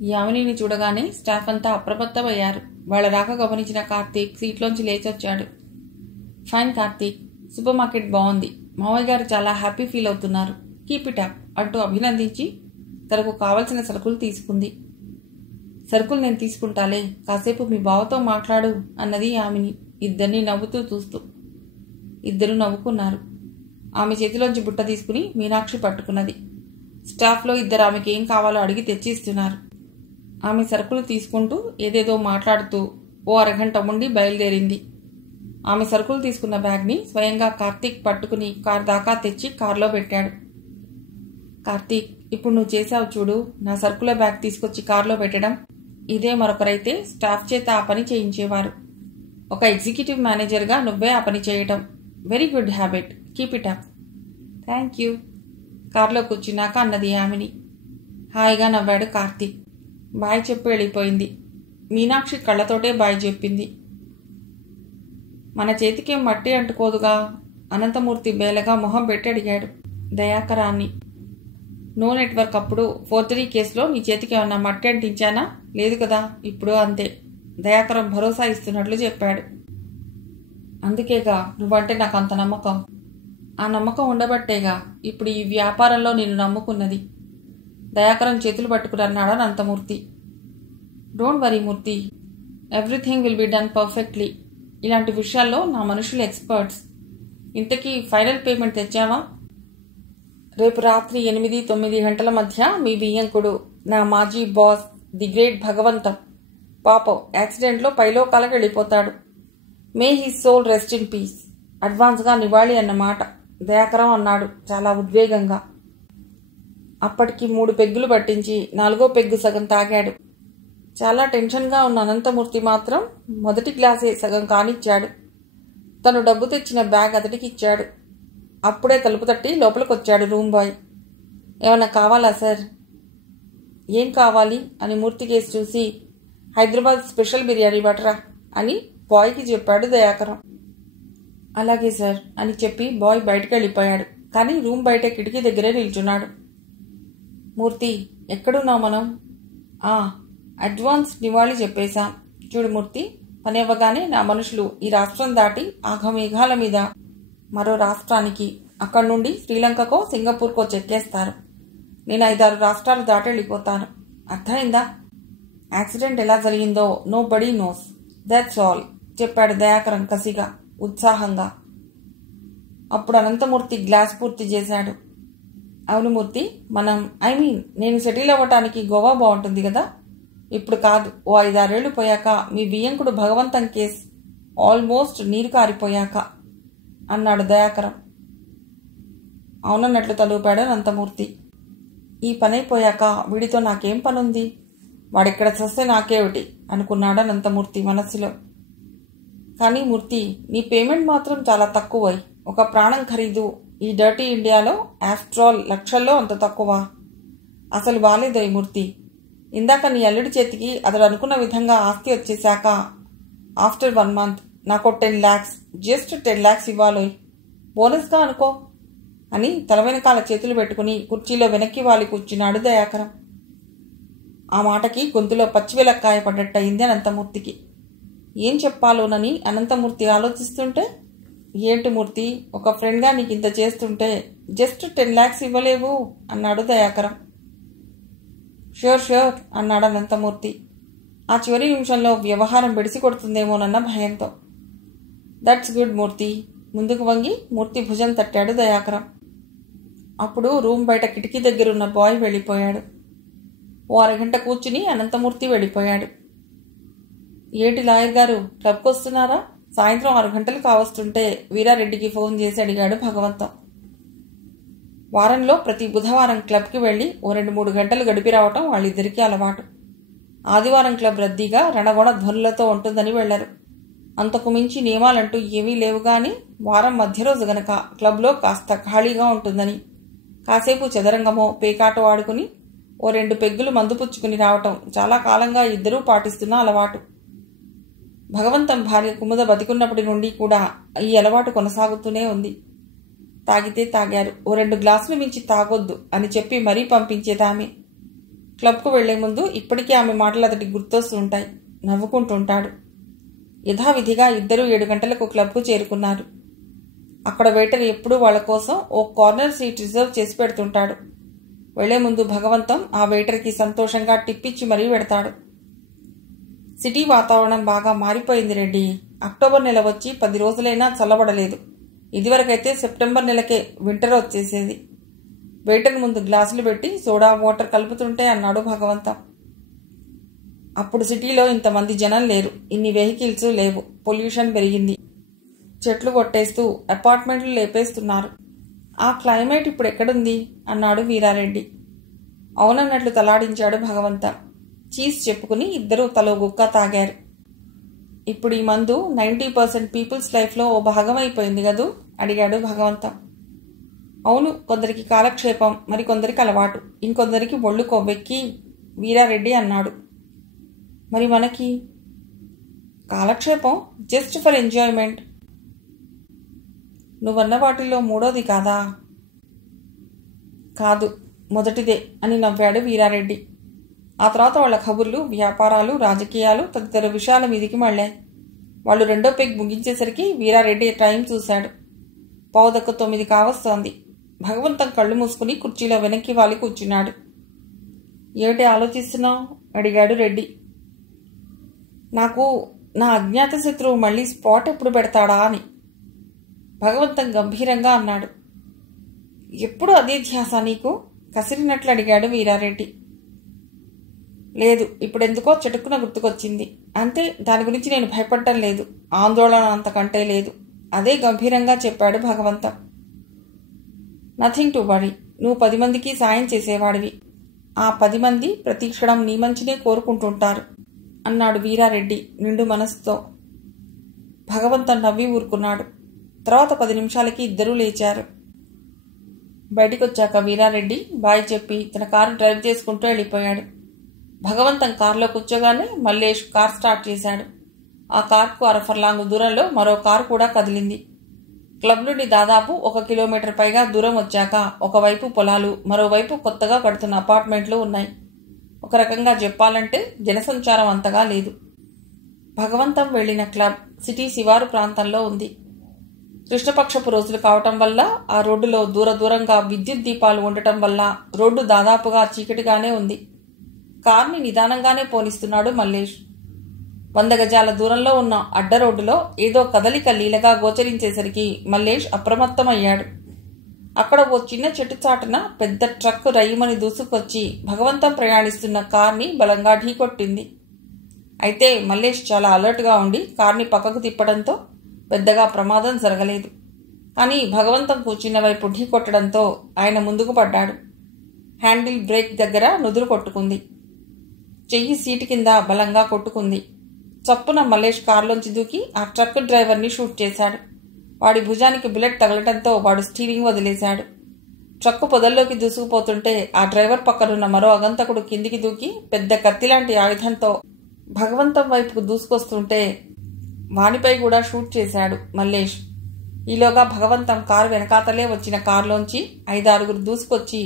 యామినిని చూడగానే స్టాఫ్ అంతా అప్రమత్తమయ్యారు. వాళ్ళ రాక గమనించిన కార్తీక్ సీట్లోంచి లేచొచ్చాడు. ఫైన్ కార్తీక్, సూపర్ మార్కెట్ బాగుంది. మావయ్య గారు చాలా హ్యాపీ ఫీల్ అవుతున్నారు. కీప్ ఇట్ అప్ అంటూ అభినందించి తనకు కావలసిన సరుకులు తీసుకుంది. సరుకులు నేను తీసుకుంటాలే, కాసేపు మీ బావతో మాట్లాడు అన్నది యామిని ఇద్దరిని నవ్వుతూ చూస్తూ. ఇద్దరు నవ్వుకున్నారు. ఆమె చేతిలోంచి బుట్ట తీసుకుని మీనాక్షి పట్టుకున్నది. స్టాఫ్లో ఇద్దరు ఆమెకి ఏం కావాలో అడిగి తెచ్చిస్తున్నారు. ఆమె సరుకులు తీసుకుంటూ ఏదేదో మాట్లాడుతూ ఓ అరగంట ఉండి బయలుదేరింది. ఆమె సరుకులు తీసుకున్న బ్యాగ్ని స్వయంగా కార్తీక్ పట్టుకుని కార్ దాకా తెచ్చి కారులో పెట్టాడు. కార్తీక్, ఇప్పుడు నువ్వు చేసావు చూడు, నా సరుకుల బ్యాగ్ తీసుకొచ్చి కారులో పెట్టడం. ఇదే మరొకరైతే స్టాఫ్ చేత ఆ పని చేయించేవారు. ఒక ఎగ్జిక్యూటివ్ మేనేజర్గా నువ్వే ఆ పని చేయటం very good habit. Keep it up. Thank you. కారులో కూర్చున్నాక అన్నది యామిని. హాయిగా నవ్వాడు కార్తీక్. బాయ్ చెప్పి వెళ్ళిపోయింది. మీనాక్షి కళ్ళతోటే బాయ్ చెప్పింది. మన చేతికేం మట్టి అంటుకోదుగా? అనంతమూర్తి బేలగా మొహం పెట్టి అడిగాడు దయాకరాన్ని. నో నెట్వర్క్ అప్పుడు ఫోర్జరీ కేసులో నీ చేతికి ఏమన్నా మట్టి అంటించానా? లేదు కదా. ఇప్పుడు అంతే. దయాకరం భరోసా ఇస్తున్నట్లు చెప్పాడు. అందుకేగా నువ్వంటే నాకు అంత నమ్మకం. ఆ నమ్మకం ఉండబట్టేగా ఇప్పుడు ఈ వ్యాపారంలో నేను నమ్ముకున్నది. దయాకరం చేతులు పట్టుకుని అన్నాడు Ananthamurthy. Don't worry Murthy, everything will be done perfectly. ఇలాంటి విషయాల్లో నా మనుషులు ఎక్స్పర్ట్స్. ఇంతకీ ఫైనల్ పేమెంట్ తెచ్చావా? రేపు రాత్రి 8-9 గంటల మధ్య మీ బియ్యంకుడు, నా మాజీ బాస్ ది గ్రేట్ భగవంతం, పాపం యాక్సిడెంట్లో పైలోకాలకు వెళ్ళిపోతాడు. May his soul rest in peace. అడ్వాన్స్గా నివాళి అన్నమాట, దయాకరం అన్నాడు చాలా ఉద్వేగంగా. అప్పటికి 3 పెగ్గులు పట్టించి 4వ పెగ్గు సగం తాగాడు. చాలా టెన్షన్గా ఉన్న అనంతమూర్తి మాత్రం మొదటి గ్లాసే సగం కానిచ్చాడు. తను డబ్బు తెచ్చిన బ్యాగ్ అతడికి ఇచ్చాడు. అప్పుడే తలుపు తట్టి లోపలికొచ్చాడు రూమ్ బాయ్. ఏమన్నా కావాలా సార్? ఏం కావాలి అని మూర్తి కేసు చూసి, హైదరాబాద్ స్పెషల్ బిర్యానీ బటరా అని బాయ్కి చెప్పాడు దయాకరం. అలాగే సార్ అని చెప్పి బాయ్ బయటకు వెళ్ళిపోయాడు. కానీ రూమ్ బయట కిటికీ దగ్గరే నిల్చున్నాడు. మూర్తి, ఎక్కడున్నావు మనం? అడ్వాన్స్ నివాళి చెప్పేశాం. చూడు మూర్తి, పని అవ్వగానే నా మనుషులు ఈ రాష్ట్రం దాటి ఆఘమేఘాల మీద మరో రాష్ట్రానికి, అక్కడి నుండి శ్రీలంకకో సింగపూర్కో చెక్కేస్తారు. నేను 5-6 రాష్ట్రాలు దాటి వెళ్ళిపోతాను. అర్థమైందా? యాక్సిడెంట్ ఎలా జరిగిందో nobody knows. That's all చెప్పాడు దయాకరం కసిగా, ఉత్సాహంగా. అప్పుడు అనంతమూర్తి గ్లాస్ పూర్తి చేశాడు. అవును మూర్తి, నేను సెటిల్ అవ్వటానికి గోవా బాగుంటుంది కదా. ఇప్పుడు కాదు, ఓ 5-6 ఏళ్లు పోయాక, మీ బియ్యంకుడు భగవంతం కేస్ ఆల్మోస్ట్ నీరు కారిపోయాక అన్నాడు దయాకరం. అవునన్నట్లు తలూపాడు అనంతమూర్తి. ఈ పనైపోయాక వీడితో నాకేం పనుంది? వాడెక్కడ చస్తే నాకేమిటి అనుకున్నాడు అనంతమూర్తి మనస్సులో. కానీ మూర్తి, నీ పేమెంట్ మాత్రం చాలా తక్కువై, ఒక ప్రాణం ఖరీదు ఈ డర్టీ ఇండియాలో ఆఫ్టర్ ఆల్ లక్షల్లో అంత తక్కువ. అసలు బాలేదోయ్ మూర్తి. ఇందాక నీ అల్లుడి చేతికి అతడు అనుకున్న విధంగా ఆస్తి వచ్చేశాక ఆఫ్టర్ 1 month నాకు 10 lakhs, జస్ట్ 10 lakhs ఇవ్వాలోయ్, బోనస్గా అనుకో అని తల వెనకాల చేతులు పెట్టుకుని కుర్చీలో వెనక్కి వాలి కూర్చున్నాడు దయాకరం. ఆ మాటకి గొంతులో పచ్చివెలక్కాయ పడ్డట్టయింది అనంతమూర్తికి. ఏం చెప్పాలోనని అనంతమూర్తి ఆలోచిస్తుంటే, ఏంటి మూర్తి, ఒక ఫ్రెండ్గా నీకు ఇంత చేస్తుంటే జస్ట్ 10 lakhs ఇవ్వలేవు అన్నాడు దయాకరం. ష్యూర్ అన్నాడు అనంతమూర్తి. ఆ చివరి నిమిషంలో వ్యవహారం బెడిసి కొడుతుందేమోనన్న భయంతో. దట్స్ గుడ్ మూర్తి. ముందుకు వంగి మూర్తి భుజం తట్టాడు దయాకరం. అప్పుడు రూమ్ బయట కిటికీ దగ్గరున్న బాయ్ వెళ్ళిపోయాడు. ఓ అరగంట కూర్చుని అనంతమూర్తి వెళ్ళిపోయాడు. ఏంటి లాయర్ గారు, క్లబ్కి వస్తున్నారా? సాయంత్రం 6 గంటలు కావస్తుంటే వీరారెడ్డికి ఫోన్ చేసి అడిగాడు భగవంతం. వారంలో ప్రతి బుధవారం క్లబ్కి వెళ్ళి ఓ 2-3 గంటలు గడిపి రావటం వాళ్ళిద్దరికీ అలవాటు. ఆదివారం క్లబ్ రద్దీగా రణగొణ ధ్వనులతో ఉంటుందని వెళ్లరు. అంతకు మించి నియమాలంటూ ఏమీ లేవు గాని వారం మధ్య రోజు గనక క్లబ్లో కాస్త ఖాళీగా ఉంటుందని కాసేపు చదరంగమో పేకాటో ఆడుకుని ఓ 2 పెగ్గులు మందు పుచ్చుకుని రావటం చాలా కాలంగా ఇద్దరూ పాటిస్తున్న అలవాటు. భగవంతం భార్య కుముద బతికున్నప్పటి నుండి కూడా ఈ అలవాటు కొనసాగుతూనే ఉంది. తాగితే తాగారు, ఓ 2 గ్లాసులు మించి తాగొద్దు అని చెప్పి మరీ పంపించేదామె. క్లబ్కు వెళ్లే ముందు ఇప్పటికీ ఆమె మాటలు అతడికి గుర్తొస్తుంటాయి. నవ్వుకుంటుంటాడు. యథావిధిగా ఇద్దరూ 7 గంటలకు క్లబ్కు చేరుకున్నారు. అక్కడ వెయిటర్ ఎప్పుడూ వాళ్ల కోసం ఓ కార్నర్ సీట్ రిజర్వ్ చేసి పెడుతుంటాడు. వెళ్లే ముందు భగవంతం ఆ వెయిటర్కి సంతోషంగా టిప్పిచ్చి మరీ పెడతాడు. సిటీ వాతావరణం బాగా మారిపోయింది రెడ్డి. అక్టోబర్ నెల వచ్చి 10 రోజులైనా చల్లబడలేదు. ఇదివరకైతే సెప్టెంబర్ నెలకే వింటర్ వచ్చేసేది. వెయిటర్ ముందు గ్లాసులు పెట్టి సోడా వాటర్ కలుపుతుంటే అన్నాడు భగవంతం. అప్పుడు సిటీలో ఇంతమంది జనం లేరు, ఇన్ని వెహికల్స్ లేవు, పొల్యూషన్ పెరిగింది, చెట్లు కొట్టేస్తూ అపార్ట్మెంట్లు లేపేస్తున్నారు. ఆ క్లైమేట్ ఇప్పుడు ఎక్కడుంది అన్నాడు వీరారెడ్డి. అవునన్నట్లు తలాడించాడు భగవంతం. చీజ్ చెప్పుకుని ఇద్దరూ తలో గుక్క తాగారు. ఇప్పుడు ఈ మందు 90% పీపుల్స్ లైఫ్లో ఓ భాగమైపోయింది కదూ అడిగాడు భగవంతం. అవును, కొందరికి కాలక్షేపం, మరికొందరికి అలవాటు, ఇంకొందరికి ఒళ్ళు కొవ్వెక్కి వీరారెడ్డి అన్నాడు. మరి మనకి కాలక్షేపం జస్ట్ ఫర్ ఎంజాయ్మెంట్. నువ్వన్న వాటిల్లో మూడోది కాదా? కాదు, మొదటిదే అని నవ్వాడు వీరారెడ్డి. ఆ తర్వాత వాళ్ల కబుర్లు, వ్యాపారాలు, రాజకీయాలు తదితర విషయాల మీదికి మళ్ళాయి. వాళ్ళు రెండో పెగ్ ముగించేసరికి వీరారెడ్డి టైం చూశాడు. 9:15 కావస్తోంది. భగవంతం కళ్ళు మూసుకుని కుర్చీలో వెనక్కి వాలి కూర్చున్నాడు. ఏమిటి ఆలోచిస్తున్నావు అడిగాడు రెడ్డి. నాకు నా అజ్ఞాత శత్రువు మళ్ళీ స్పాట్ ఎప్పుడు పెడతాడా అని భగవంతం గంభీరంగా అన్నాడు. ఎప్పుడు అదే ధ్యాస నీకు? కసిరినట్లు అడిగాడు వీరారెడ్డి. లేదు, ఇప్పుడెందుకో చటుక్కున గుర్తుకొచ్చింది అంతే. దాని గురించి నేను భయపడటం లేదు, ఆందోళన అంతకంటే లేదు. అదే గంభీరంగా చెప్పాడు భగవంతం. Nothing to worry. నువ్వు 10 మందికి సాయం చేసేవాడివి. ఆ 10 మంది ప్రతి క్షణం నీ మంచినే కోరుకుంటుంటారు అన్నాడు వీరారెడ్డి నిండు మనసుతో. భగవంతం నవ్వి ఊరుకున్నాడు. తర్వాత 10 నిమిషాలకి ఇద్దరూ లేచారు. బయటికొచ్చాక వీరారెడ్డి బాయ్ చెప్పి తన కారు డ్రైవ్ చేసుకుంటూ వెళ్ళిపోయాడు. భగవంతం కారులో కూర్చోగానే మల్లేష్ కార్ స్టార్ట్ చేశాడు. ఆ కార్కు 1/2 ఫర్లాంగు దూరంలో మరో కారు కూడా కదిలింది. క్లబ్ నుండి దాదాపు 1 కిలోమీటర్ పైగా దూరం వచ్చాక ఒకవైపు పొలాలు, మరోవైపు కొత్తగా కడుతున్న అపార్ట్మెంట్లు ఉన్నాయి. ఒక రకంగా చెప్పాలంటే జనసంచారం అంతగా లేదు. భగవంతం వెళ్లిన క్లబ్ సిటీ శివారు ప్రాంతంలో ఉంది. కృష్ణపక్షపు రోజులు కావటం వల్ల ఆ రోడ్డులో దూరంగా విద్యుత్ దీపాలు ఉండటం వల్ల రోడ్డు దాదాపుగా చీకటిగానే ఉంది. కార్ని నిదానంగానే పోనిస్తున్నాడు మల్లేష్. 100 గజాల దూరంలో ఉన్న అడ్డ రోడ్డులో ఏదో కదలిక లీలగా గోచరించేసరికి మల్లేష్ అప్రమత్తమయ్యాడు. అక్కడ ఓ చిన్న చెట్టు చాటున పెద్ద ట్రక్ రయ్యమని దూసుకొచ్చి భగవంతం ప్రయాణిస్తున్న కార్ని బలంగా ఢీకొట్టింది. అయితే మల్లేష్ చాలా అలర్ట్గా ఉండి కార్ని పక్కకు తిప్పడంతో పెద్దగా ప్రమాదం జరగలేదు. కానీ భగవంతం కూర్చున్న వైపు ఢీకొట్టడంతో ఆయన ముందుకు పడ్డాడు. హ్యాండిల్ బ్రేక్ దగ్గర నుదురు కొట్టుకుంది. చెయ్యి సీటు కింద బలంగా కొట్టుకుంది. చప్పున మల్లేష్ కారులోంచి దూకి ఆ ట్రక్ డ్రైవర్ని షూట్ చేశాడు. వాడి భుజానికి బుల్లెట్ తగలటంతో వాడు స్టీరింగ్ వదిలేశాడు. ట్రక్కు పొదల్లోకి దూసుకుపోతుంటే ఆ డ్రైవర్ పక్కనున్న మరో అగంతకుడు కిందికి దూకి పెద్ద కత్తిలాంటి ఆయుధంతో భగవంతం వైపుకు దూసుకొస్తుంటే వానిపై కూడా షూట్ చేశాడు మల్లేష్. ఈలోగా భగవంతం కారు వెనకాతలే వచ్చిన కారులోంచి 5-6 దూసుకొచ్చి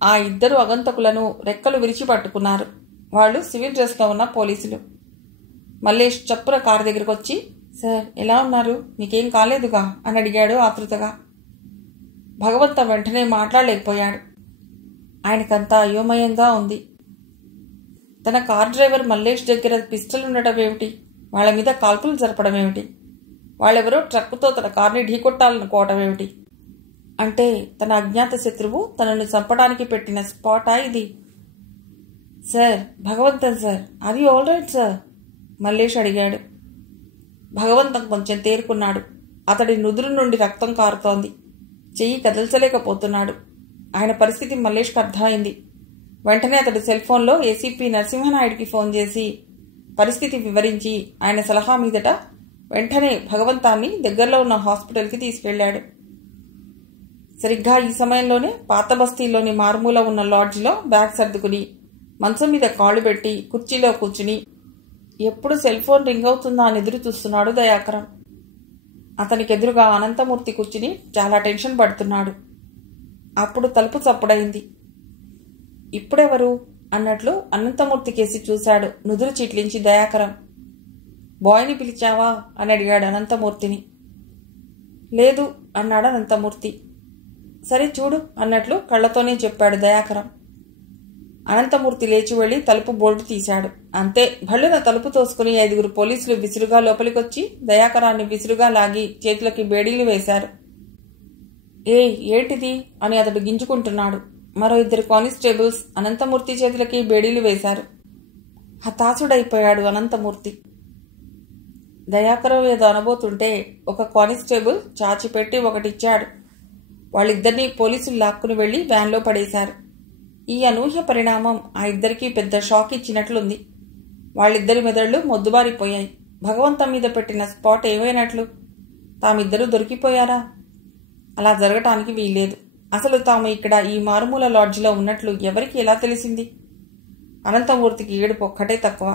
ఆ 2 అగంతకులను రెక్కలు విరిచి పట్టుకున్నారు. వాళ్ళు సివిల్ డ్రెస్లో ఉన్న పోలీసులు. మల్లేష్ చప్పున కారు దగ్గరకు వచ్చి, సార్ ఎలా ఉన్నారు, మీకేం కాలేదుగా అని అడిగాడు ఆతృతగా. భగవంతం వెంటనే మాట్లాడలేకపోయాడు. ఆయనకంతా అయోమయంగా ఉంది. తన కార్ డ్రైవర్ మల్లేష్ దగ్గర పిస్టల్ ఉండటం ఏమిటి, వాళ్ళ మీద కాల్పులు జరపడం ఏమిటి, వాళ్ళెవరో ట్రక్కుతో తన కార్ని ఢీకొట్టాలనుకోవటం ఏమిటి? అంటే తన అజ్ఞాత శత్రువు తనను చంపడానికి పెట్టిన స్పాటా ఇది? సార్, భగవంతం సార్, అది ఆల్ రైట్ సార్ మల్లేష్ అడిగాడు. భగవంతం కొంచెం తేరుకున్నాడు. అతడి నుదురు నుండి రక్తం కారుతోంది. చెయ్యి కదల్చలేకపోతున్నాడు. ఆయన పరిస్థితి మల్లేష్కి అర్థమైంది. వెంటనే అతడు సెల్ ఫోన్లో ఏసీపీ నరసింహనాయుడికి ఫోన్ చేసి పరిస్థితి వివరించి ఆయన సలహా మీదట వెంటనే భగవంతాన్ని దగ్గరలో ఉన్న హాస్పిటల్కి తీసుకెళ్లాడు. సరిగ్గా ఈ సమయంలోనే పాత బస్తీలోని మారుమూల ఉన్న లాడ్జిలో బ్యాగ్ సర్దుకుని మంచం మీద కాళ్ళు పెట్టి కుర్చీలో కూర్చుని ఎప్పుడు సెల్ ఫోన్ రింగ్ అవుతుందా అని ఎదురు చూస్తున్నాడు దయాకరం. అతనికి ఎదురుగా అనంతమూర్తి కూర్చుని చాలా టెన్షన్ పడుతున్నాడు. అప్పుడు తలుపు చప్పుడైంది. ఇప్పుడెవరు అన్నట్లు అనంతమూర్తి కేసి చూశాడు నుదురు చిట్లించి దయాకరం. బాయ్ని పిలిచావా అని అడిగాడు అనంతమూర్తిని. లేదు అన్నాడు అనంతమూర్తి. సరే చూడు అన్నట్లు కళ్లతోనే చెప్పాడు దయాకరం. అనంతమూర్తి లేచి వెళ్లి తలుపు బోల్టు తీశాడు. అంతే, భళ్ళున తలుపు తోసుకుని 5 పోలీసులు విసురుగా లోపలికొచ్చి దయాకరాన్ని విసురుగా లాగి చేతులకి బేడీలు వేశారు. ఏంటిది అని అతడు గింజుకుంటున్నాడు. మరో 2 కానిస్టేబుల్స్ అనంతమూర్తి చేతులకి బేడీలు వేశారు. హతాశుడైపోయాడు అనంతమూర్తి. దయాకరం ఏదో అనబోతుంటే ఒక కానిస్టేబుల్ చాచిపెట్టి ఒకటిచ్చాడు. వాళ్ళిద్దరినీ పోలీసులు లాక్కుని వెళ్లి వ్యాన్లో పడేశారు. ఈ అనూహ్య పరిణామం ఆ ఇద్దరికీ పెద్ద షాక్ ఇచ్చినట్లుంది. వాళ్ళిద్దరి మెదళ్లు మొద్దుబారిపోయాయి. భగవంతం మీద పెట్టిన స్పాట్ ఏమైనట్లు? తామిద్దరూ దొరికిపోయారా? అలా జరగటానికి వీల్లేదు. అసలు తాము ఇక్కడ ఈ మారుమూల లాడ్జిలో ఉన్నట్లు ఎవరికి ఎలా తెలిసింది? అనంతమూర్తికి ఏడుపు ఒక్కటే తక్కువ.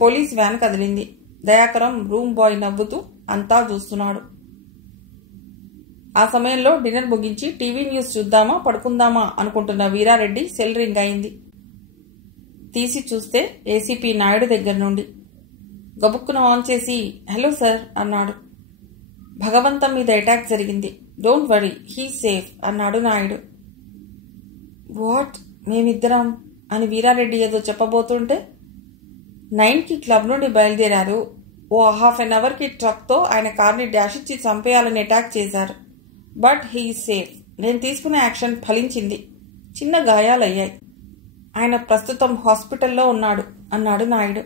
పోలీస్ వ్యాన్ కదిలింది. దయాకరం రూమ్ బాయ్ నవ్వుతూ అంతా చూస్తున్నాడు. ఆ సమయంలో డిన్నర్ ముగించి టీవీ న్యూస్ చూద్దామా పడుకుందామా అనుకుంటున్న వీరారెడ్డి సెల్ రింగ్ అయింది. తీసి చూస్తే ఏసీపీ నాయుడు దగ్గర నుండి. గబుక్కున ఆన్ చేసి హలో సార్ అన్నాడు. భగవంతం మీద అటాక్ జరిగింది, డోంట్ వరీ, హీ సేఫ్ అన్నాడు నాయుడు. వాట్, మేమిద్దరం అని వీరారెడ్డి ఏదో చెప్పబోతుంటే 9కి క్లబ్ నుండి బయలుదేరారు. ఓ హాఫ్ అన్ అవర్కి ట్రక్తో ఆయన కార్ని డాష్ ఇచ్చి చంపేయాలని అటాక్ చేశారు. But he safe. నేను తీసుకున్న యాక్షన్ ఫలించింది. చిన్న గాయాలయ్యాయి. ఆయన ప్రస్తుతం హాస్పిటల్లో ఉన్నాడు అన్నాడు నాయుడు.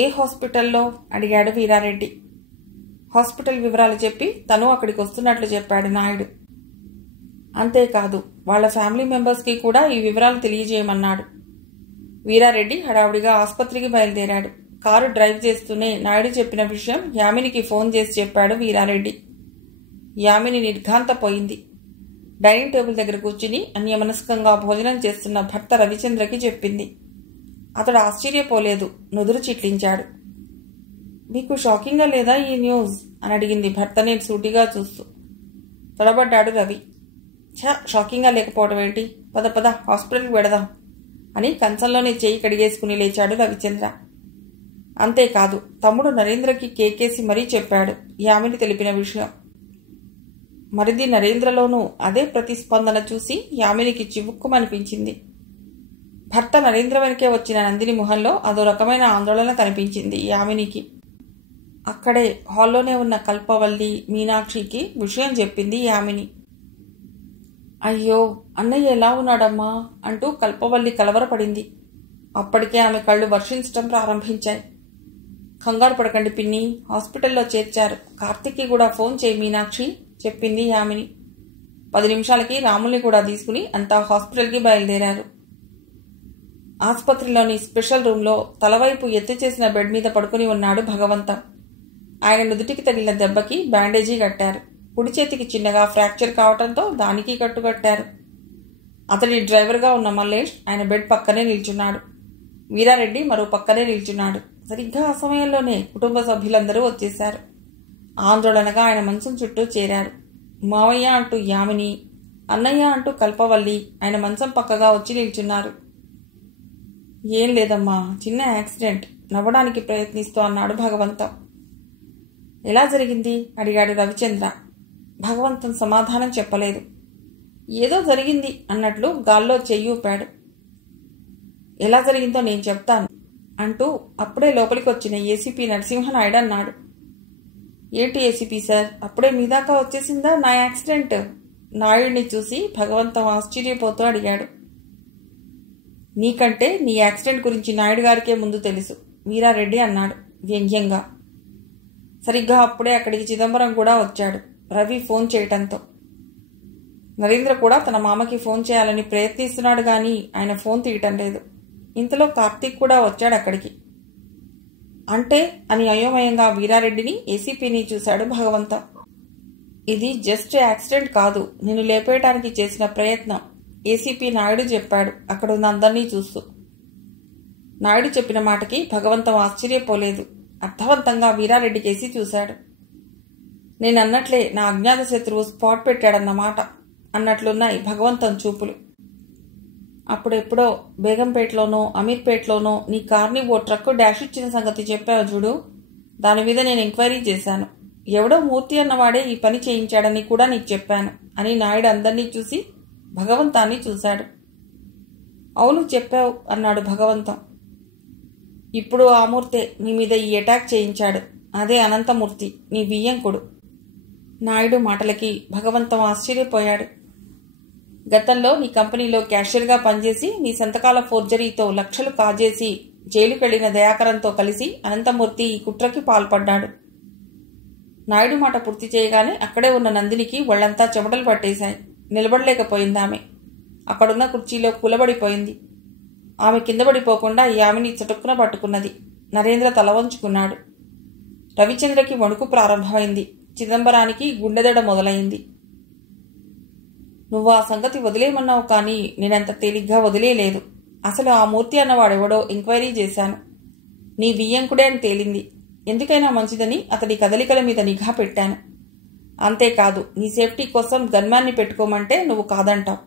ఏ హాస్పిటల్లో అడిగాడు వీరారెడ్డి. హాస్పిటల్ వివరాలు చెప్పి తను అక్కడికి వస్తున్నట్లు చెప్పాడు నాయుడు. అంతేకాదు, వాళ్ల ఫ్యామిలీ మెంబర్స్కి కూడా ఈ వివరాలు తెలియజేయమన్నాడు. వీరారెడ్డి హడావుడిగా ఆసుపత్రికి బయలుదేరాడు. కారు డ్రైవ్ చేస్తూనే నాయుడు చెప్పిన విషయం యామినికి ఫోన్ చేసి చెప్పాడు వీరారెడ్డి. యామిని నిర్ఘాంతపోయింది. డైనింగ్ టేబుల్ దగ్గర కూర్చుని అన్యమనస్కంగా భోజనం చేస్తున్న భర్త రవిచంద్రకి చెప్పింది. అతడు ఆశ్చర్యపోలేదు, నుదురు చిట్లించాడు. మీకు షాకింగ్గా లేదా ఈ న్యూస్ అని అడిగింది భర్తనే సూటిగా చూస్తూ. తడబడ్డాడు రవి. షాకింగ్గా లేకపోవడం ఏంటి? పద పద హాస్పిటల్కి వెడదాం అని కంచంలోనే చేయి కడిగేసుకుని లేచాడు రవిచంద్ర. అంతేకాదు, తమ్ముడు నరేంద్రకి కేకేసి మరీ చెప్పాడు యామిని తెలిపిన విషయం. మరిది నరేంద్రలోనూ అదే ప్రతిస్పందన చూసి యామినికి చివుక్కుమనిపించింది. భర్త నరేంద్ర వెనకే వచ్చిన నందిని మొహంలో అదో రకమైన ఆందోళన కనిపించింది యామినికి. అక్కడే హాల్లోనే ఉన్న కల్పవల్లి, మీనాక్షికి విషయం చెప్పింది యామిని. అయ్యో, అన్నయ్య ఎలా ఉన్నాడమ్మా అంటూ కల్పవల్లి కలవరపడింది. అప్పటికే ఆమె కళ్ళు వర్షించటం ప్రారంభించాయి. కంగారు పడకండి పిన్ని, హాస్పిటల్లో చేర్చారు. కార్తిక్కి కూడా ఫోన్ చేయి మీనాక్షి చెప్పింది యామిని. 10 నిమిషాలకి రాముల్ని కూడా తీసుకుని అంతా హాస్పిటల్కి బయలుదేరారు. ఆసుపత్రిలోని స్పెషల్ రూంలో తలవైపు ఎత్తి చేసిన బెడ్ మీద పడుకుని ఉన్నాడు భగవంతం. ఆయన నుదుటికి తగిలిన దెబ్బకి బ్యాండేజీ కట్టారు. కుడి చేతికి చిన్నగా ఫ్రాక్చర్ కావడంతో దానికి కట్టుకట్టారు. అతడి డ్రైవర్గా ఉన్న మల్లేష్ ఆయన బెడ్ పక్కనే నిల్చున్నాడు. వీరారెడ్డి మరో పక్కనే నిల్చున్నాడు. సరిగ్గా ఆ సమయంలోనే కుటుంబ సభ్యులందరూ వచ్చేశారు. ఆందోళనగా ఆయన మంచం చుట్టూ చేరారు. మావయ్య అంటూ యామిని, అన్నయ్య అంటూ కల్పవల్లి ఆయన మంచం పక్కగా వచ్చి నిల్చున్నారు. ఏం లేదమ్మా, చిన్న యాక్సిడెంట్, నవ్వడానికి ప్రయత్నిస్తూ అన్నాడు భగవంతం. ఎలా జరిగింది అడిగాడు రవిచంద్ర. భగవంతం సమాధానం చెప్పలేదు. ఏదో జరిగింది అన్నట్లు గాల్లో చెయ్యి ఊపాడు. ఎలా జరిగిందో నేను చెప్తాను అంటూ అప్పుడే లోపలికి వచ్చిన ఏసీపీ నరసింహనాయుడు అన్నాడు. ఏంటి ఏసీపీ సార్, అప్పుడే మీ దాకా వచ్చేసిందా నా యాక్సిడెంట్? నాయుడిని చూసి భగవంతం ఆశ్చర్యపోతూ అడిగాడు. నీకంటే నీ యాక్సిడెంట్ గురించి నాయుడు గారికే ముందు తెలుసు వీరారెడ్డి అన్నాడు వ్యంగ్యంగా. సరిగ్గా అప్పుడే అక్కడికి చిదంబరం కూడా వచ్చాడు రవి ఫోన్ చేయటంతో. నరేంద్ర కూడా తన మామకి ఫోన్ చేయాలని ప్రయత్నిస్తున్నాడు గాని ఆయన ఫోన్ తీయటం లేదు. ఇంతలో కార్తీక్ కూడా వచ్చాడు అక్కడికి. అంటే అని అయోమయంగా వీరారెడ్డిని ఏసీపీని చూశాడు భగవంతం. ఇది జస్ట్ యాక్సిడెంట్ కాదు, నిన్ను లేపేయటానికి చేసిన ప్రయత్నం ఏసీపీ నాయుడు చెప్పాడు అక్కడున్న అందరినీ చూస్తూ. నాయుడు చెప్పిన మాటకి భగవంతం ఆశ్చర్యపోలేదు. అర్థవంతంగా వీరారెడ్డి కేసి చూశాడు. నేనన్నట్లే నా అజ్ఞాత శత్రువు స్పాట్ పెట్టాడన్నమాట అన్నట్లున్నాయి భగవంతం చూపులు. అప్పుడెప్పుడో బేగంపేటలోనో అమీర్పేటలోనో నీ కార్ని ఓ ట్రక్కు డాష్ ఇచ్చిన సంగతి చెప్పావు చూడు, దాని మీద నేను ఎంక్వైరీ చేశాను. ఎవడో మూర్తి అన్నవాడే ఈ పని చేయించాడని కూడా నీకు చెప్పాను అని నాయుడు అందరినీ చూసి భగవంతాన్ని చూశాడు. అవును చెప్పావు అన్నాడు భగవంతం. ఇప్పుడు ఆ మూర్తే నీ మీద ఈ అటాక్ చేయించాడు. అదే అనంతమూర్తి, నీ వియ్యంకుడు. నాయుడు మాటలకి భగవంతం ఆశ్చర్యపోయాడు. గతంలో నీ కంపెనీలో క్యాషియర్గా పనిచేసి నీ సంతకాల ఫోర్జరీతో లక్షలు కాజేసి జైలుకెళ్లిన దయాకరంతో కలిసి అనంతమూర్తి ఈ కుట్రకి పాల్పడ్డాడు. నాయుడు మాట పూర్తి చేయగానే అక్కడే ఉన్న నందినికి ఒళ్లంతా చెమటలు పట్టేశాయి. నిలబడలేకపోయిందామె. అక్కడున్న కుర్చీలో కూలబడిపోయింది. ఆమె కింద పడిపోకుండా ఆమెని చటుక్కున పట్టుకున్నది. నరేంద్ర తల వంచుకున్నాడు. రవిచంద్రకి వణుకు ప్రారంభమైంది. చిదంబరానికి గుండెదడ మొదలైంది. నువ్వు ఆ సంగతి వదిలేయమన్నావు, కానీ నేనంత తేలిగ్గా వదిలేయలేదు. అసలు ఆ మూర్తి అన్నవాడెవడో ఎంక్వైరీ చేశాను. నీ వియ్యంకుడే అని తేలింది. ఎందుకైనా మంచిదని అతడి కదలికల మీద నిఘా పెట్టాను. అంతేకాదు, నీ సేఫ్టీ కోసం గన్మ్యాన్ని పెట్టుకోమంటే నువ్వు కాదంటావు.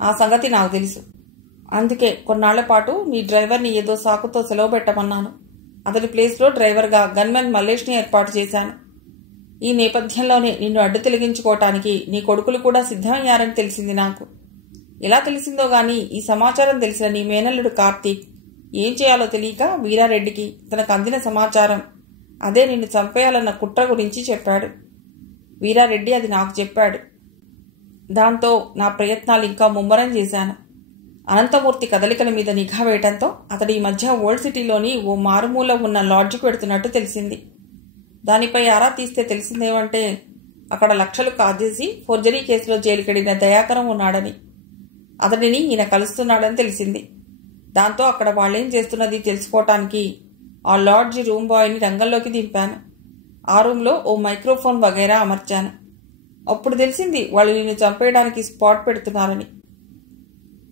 ఆ సంగతి నాకు తెలుసు. అందుకే కొన్నాళ్ల పాటు నీ డ్రైవర్ని ఏదో సాకుతో సెలవు పెట్టమన్నాను. అతడి ప్లేస్లో డ్రైవర్గా గన్మెన్ మల్లేష్ని ఏర్పాటు చేశాను. ఈ నేపథ్యంలోనే నిన్ను అడ్డు తొలగించుకోవటానికి నీ కొడుకులు కూడా సిద్ధమయ్యారని తెలిసింది నాకు. ఎలా తెలిసిందో గాని ఈ సమాచారం తెలిసిన నీ మేనల్లుడు కార్తీక్ ఏం చేయాలో తెలియక వీరారెడ్డికి తనకు అందిన సమాచారం, అదే నిన్ను చంపేయాలన్న కుట్ర గురించి చెప్పాడు. వీరారెడ్డి అది నాకు చెప్పాడు. దాంతో నా ప్రయత్నాలు ఇంకా ముమ్మరం చేశాను. అనంతమూర్తి కదలికల మీద నిఘా వేయటంతో అతడి ఈ మధ్య ఓల్డ్ సిటీలోని ఓ మారుమూల ఉన్న లాడ్జికి వెడుతున్నట్టు తెలిసింది. దానిపై ఆరా తీస్తే తెలిసిందేమంటే అక్కడ లక్షలు కాజేసి ఫోర్జరీ కేసులో జైలుకెడిన దయాకరం ఉన్నాడని. అతడిని ఈయన కలుస్తున్నాడని తెలిసింది. దాంతో అక్కడ వాళ్ళేం చేస్తున్నది తెలుసుకోవటానికి ఆ లాడ్జి రూమ్ బాయ్ని రంగంలోకి దింపాను. ఆ రూమ్లో ఓ మైక్రోఫోన్ వగైరా అమర్చాను. అప్పుడు తెలిసింది వాళ్ళు నిన్ను చంపేయడానికి స్పాట్ పెడుతున్నారని.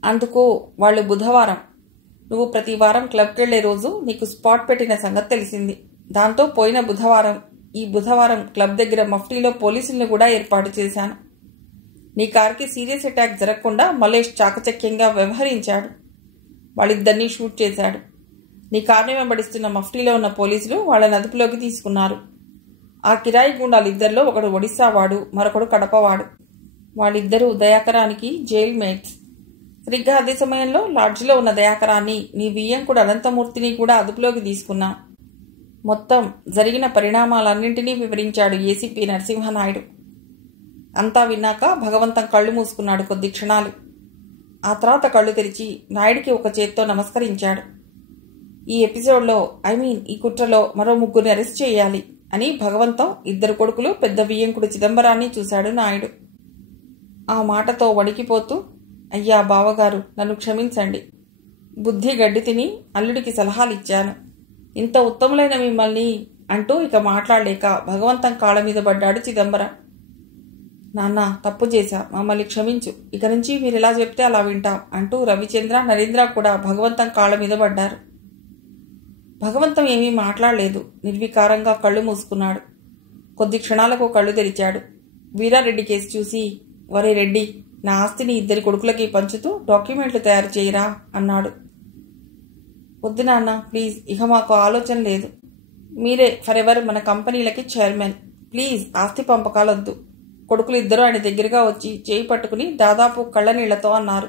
అందుకు వాళ్ళు బుధవారం, నువ్వు ప్రతి వారం క్లబ్కెళ్లే రోజు నీకు స్పాట్ పెట్టిన సంగతి తెలిసింది. దాంతో పోయిన బుధవారం, ఈ బుధవారం క్లబ్ దగ్గర మఫ్టీలో పోలీసుల్ని కూడా ఏర్పాటు చేశాను. నీ కార్కి సీరియస్ అటాక్ జరగకుండా మల్లేష్ చాకచక్యంగా వ్యవహరించాడు. వాళ్ళిద్దరినీ షూట్ చేశాడు. నీ కార్ని వెంబడిస్తున్న మఫ్టీలో ఉన్న పోలీసులు వాళ్ళని అదుపులోకి తీసుకున్నారు. ఆ కిరాయి గుండాలిద్దరిలో ఒకడు ఒడిస్సావాడు, మరొకడు కడపవాడు. వాళ్ళిద్దరూ దయాకరానికి జైల్ మేట్స్. సరిగ్గా అదే సమయంలో లాడ్జిలో ఉన్న దయాకరాన్ని, నీ వియ్యంకుడు అనంతమూర్తిని కూడా అదుపులోకి తీసుకున్నాం. మొత్తం జరిగిన పరిణామాలన్నింటినీ వివరించాడు ఏసీపీ నరసింహనాయుడు. అంతా విన్నాక భగవంతం కళ్ళు మూసుకున్నాడు కొద్ది క్షణాలు. ఆ తర్వాత కళ్ళు తెరిచి నాయుడికి ఒక చేత్తో నమస్కరించాడు. ఈ ఎపిసోడ్లో ఈ కుట్రలో మరో 3 అరెస్ట్ చేయాలి అని భగవంతం ఇద్దరు కొడుకులు పెద్ద వియ్యంకుడు చిదంబరాన్ని చూశాడు నాయుడు. ఆ మాటతో వణికిపోతూ, అయ్యా బావగారు, నన్ను క్షమించండి. బుద్ధి గడ్డి తిని అల్లుడికి సలహాలిచ్చాను. ఇంత ఉత్తములైన మిమ్మల్ని అంటూ ఇక మాట్లాడలేక భగవంతం కాళ్ళ మీద పడ్డాడు చిదంబరం. నాన్న, తప్పు చేశా, మమ్మల్ని క్షమించు. ఇక నుంచి మీరెలా చెప్తే అలా వింటాం అంటూ రవిచంద్ర, నరేంద్ర కూడా భగవంతం కాళ్ళ మీద పడ్డారు. భగవంతం ఏమీ మాట్లాడలేదు. నిర్వికారంగా కళ్ళు మూసుకున్నాడు. కొద్ది క్షణాలకు కళ్ళు తెరిచాడు. వీరారెడ్డి కేసు చూసి, వరే రెడ్డి, నా ఆస్తిని ఇద్దరి కొడుకులకి పంచుతూ డాక్యుమెంట్లు తయారు చేయరా అన్నాడు. వద్దు నాన్న, ప్లీజ్, ఇక మాకు ఆలోచన లేదు. మీరే ఫరెవర్ మన కంపెనీలకి చైర్మన్. ప్లీజ్, ఆస్తి పంపకాలొద్దు. కొడుకులు ఇద్దరూ ఆయన దగ్గరగా వచ్చి చేయి పట్టుకుని దాదాపు కళ్ళనీళ్లతో అన్నారు.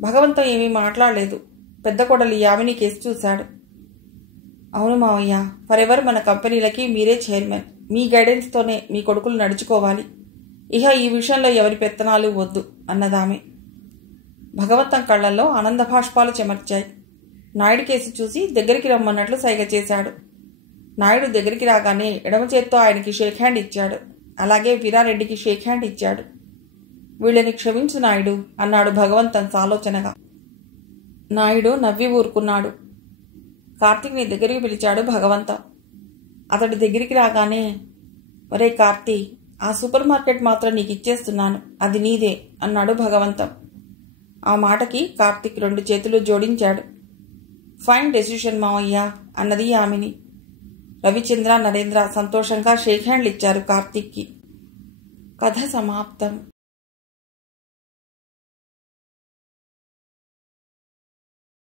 భగవంతం ఏమీ మాట్లాడలేదు. పెద్ద కొడలి యామిని కేసు చూశాడు. అవును మావయ్య, ఫరెవర్ మన కంపెనీలకి మీరే చైర్మన్. మీ గైడెన్స్తోనే మీ కొడుకులు నడుచుకోవాలి. ఇక ఈ విషయంలో ఎవరి పెత్తనాలు వద్దు అన్నదామె. భగవంతం కళ్లల్లో ఆనంద భాష్పాలు చెమర్చాయి. నాయుడు కేసు చూసి దగ్గరికి రమ్మన్నట్లు సైగ చేశాడు. నాయుడు దగ్గరికి రాగానే ఎడమ చేత్తో ఆయనకి షేక్ హ్యాండ్ ఇచ్చాడు. అలాగే వీరారెడ్డికి షేక్ హ్యాండ్ ఇచ్చాడు. వీళ్ళని క్షమించు నాయుడు అన్నాడు భగవంతం సాలోచనగా. నాయుడు నవ్వి ఊరుకున్నాడు. కార్తీక్ని దగ్గరికి పిలిచాడు భగవంతం. అతడి దగ్గరికి రాగానే, ఒరే కార్తీ, ఆ సూపర్ మార్కెట్ మాత్రం నీకు ఇచ్చేస్తున్నాను, అది నీదే అన్నాడు భగవంతం. ఆ మాటకి కార్తీక్ 2 చేతులు జోడించాడు. ఫైన్ డెసిషన్ మావయ్య అన్నది యామిని. రవిచంద్ర, నరేంద్ర సంతోషంగా షేక్ హ్యాండ్లు ఇచ్చారు కార్తీక్కి. కథ సమాప్తం.